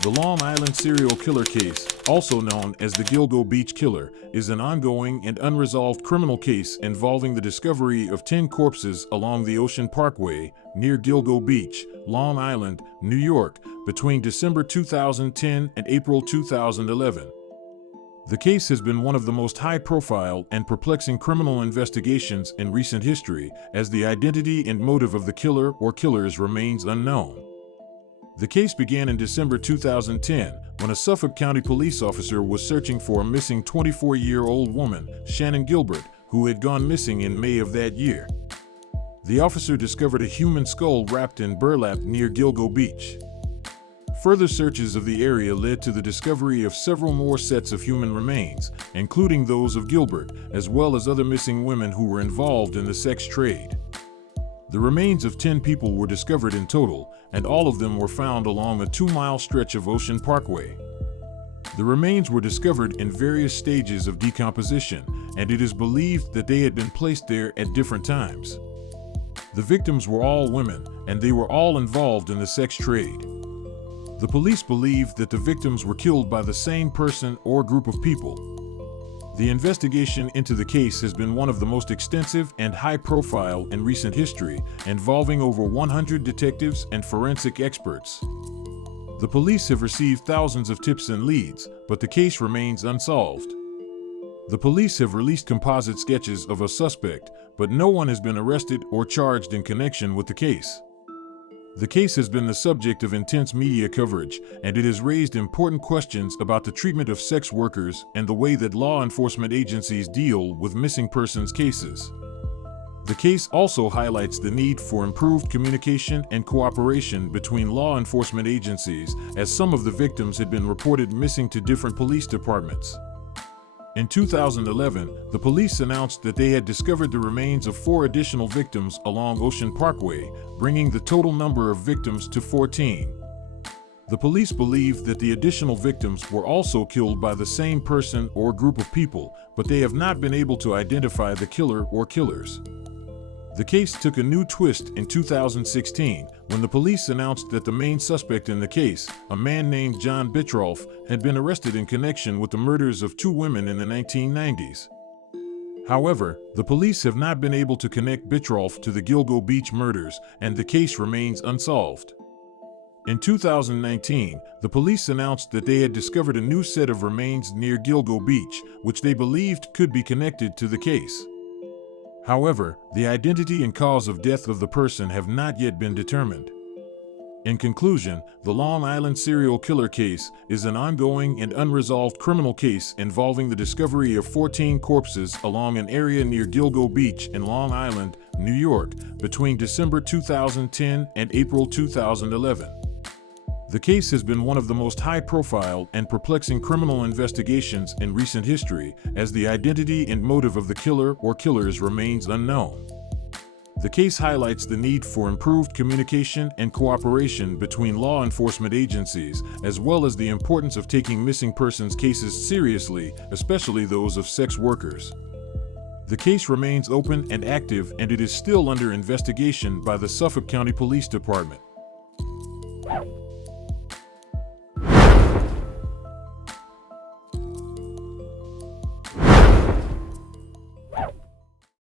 The Long Island serial killer case, also known as the Gilgo Beach Killer, is an ongoing and unresolved criminal case involving the discovery of 10 corpses along the Ocean Parkway near Gilgo Beach, Long Island, New York, between December 2010 and April 2011. The case has been one of the most high-profile and perplexing criminal investigations in recent history, as the identity and motive of the killer or killers remains unknown. The case began in December 2010 when a Suffolk County police officer was searching for a missing 24-year-old woman, Shannon Gilbert, who had gone missing in May of that year. The officer discovered a human skull wrapped in burlap near Gilgo Beach. Further searches of the area led to the discovery of several more sets of human remains, including those of Gilbert, as well as other missing women who were involved in the sex trade. The remains of 10 people were discovered in total, and all of them were found along a 2-mile stretch of Ocean Parkway. The remains were discovered in various stages of decomposition, and it is believed that they had been placed there at different times. The victims were all women, and they were all involved in the sex trade. The police believe that the victims were killed by the same person or group of people. The investigation into the case has been one of the most extensive and high-profile in recent history, involving over 100 detectives and forensic experts. The police have received thousands of tips and leads, but the case remains unsolved. The police have released composite sketches of a suspect, but no one has been arrested or charged in connection with the case. The case has been the subject of intense media coverage, and it has raised important questions about the treatment of sex workers and the way that law enforcement agencies deal with missing persons cases. The case also highlights the need for improved communication and cooperation between law enforcement agencies, as some of the victims had been reported missing to different police departments. In 2011, the police announced that they had discovered the remains of 4 additional victims along Ocean Parkway, bringing the total number of victims to 14. The police believe that the additional victims were also killed by the same person or group of people, but they have not been able to identify the killer or killers. The case took a new twist in 2016 when the police announced that the main suspect in the case, a man named John Bittrolff, had been arrested in connection with the murders of 2 women in the 1990s. However, the police have not been able to connect Bittrolff to the Gilgo Beach murders, and the case remains unsolved. In 2019, the police announced that they had discovered a new set of remains near Gilgo Beach, which they believed could be connected to the case. However, the identity and cause of death of the person have not yet been determined. In conclusion, the Long Island serial killer case is an ongoing and unresolved criminal case involving the discovery of 14 corpses along an area near Gilgo Beach in Long Island, New York, between December 2010 and April 2011. The case has been one of the most high-profile and perplexing criminal investigations in recent history, as the identity and motive of the killer or killers remains unknown. The case highlights the need for improved communication and cooperation between law enforcement agencies, as well as the importance of taking missing persons cases seriously, especially those of sex workers. The case remains open and active, and it is still under investigation by the Suffolk County Police Department.